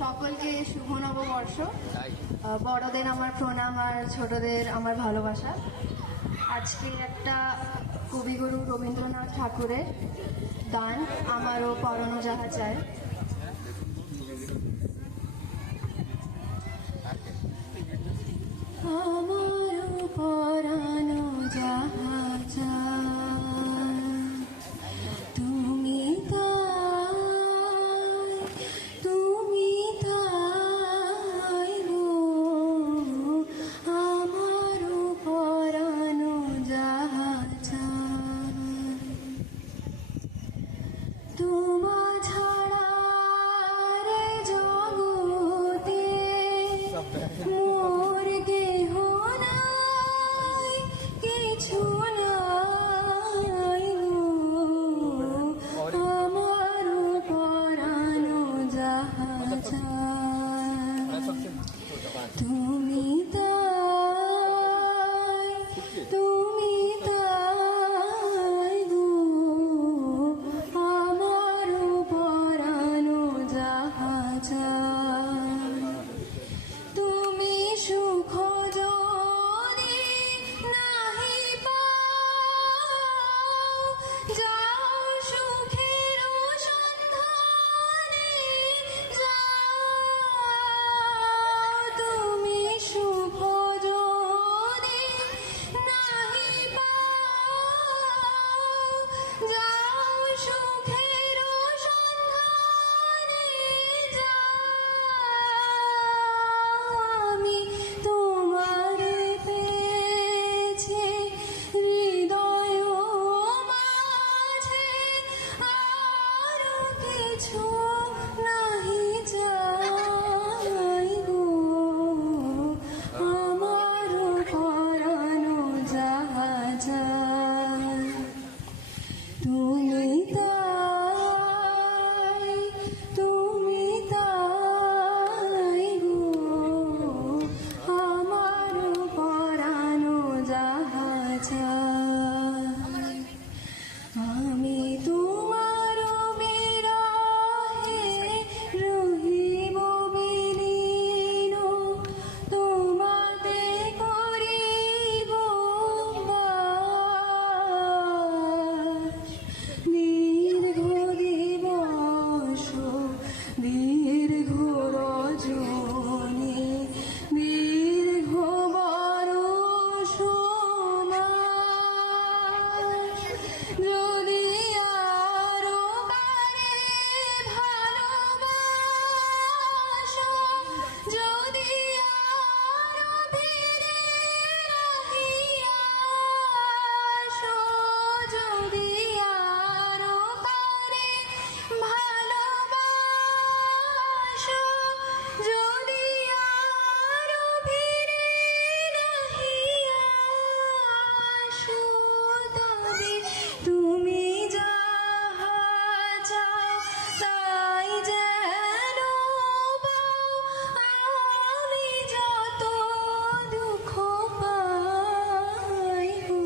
সকলকে শুভ নববর্ষ। বড়দের আমার প্রণাম আর ছোটদের আমার ভালোবাসা। আজকে একটা কবিগুরু রবীন্দ্রনাথ ঠাকুরের গান আমারও পরানো যাহা চায়। আমারও পরানো যাহা চায় তুমি তুমি তাই গো, আমারও পরানো যাহা চায় তোমা ছাড়া রে জগতে মোর কেহ নাই, কিছু নাই গো, আমার পরানো যাহা চায় তুমি তাই, তুমি তাই গো, আমার পরানো যাহা চায় তুমি সুখ যদি নাহি পাও, যাও সুখের সন্ধানে যাও, তুমি সুখ যদি নাহি পাও, যাও সুখের সন্ধানে যাও, আমি তোমারে পেয়েছি হৃদয় মাঝে, আর কিছু নাহি চাই গো, আমার পরানো যাহা চায় তুমি তাই, তুমি তাই গো, আমার পরানো যাহা চায় আমি তোমার বিরহে রহিব বিলীন, তোমাতে করিব বাস, দীর্ঘ দিবস দীর্ঘ রজনী দীর্ঘ বরষ মাস, যদি আরো কারে ভালোবাসো, যদি আরো ফিরে রহিয়া আসো, যদি আরো কারে ভালোবাসো, যদি আরো ফিরে রহিয়া আসো, তবে তুমি যাহা চাও তাই যেন পাও, আমি যত দুঃখ পাই গো,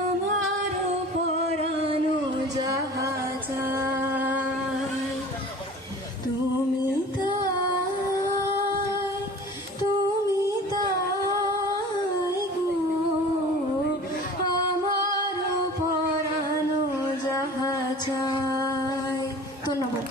আমার পরানো যাহা চায় তুমি তাই, তুমি তাই গো, আমার পরানো যাহা চায়। ধন্যবাদ।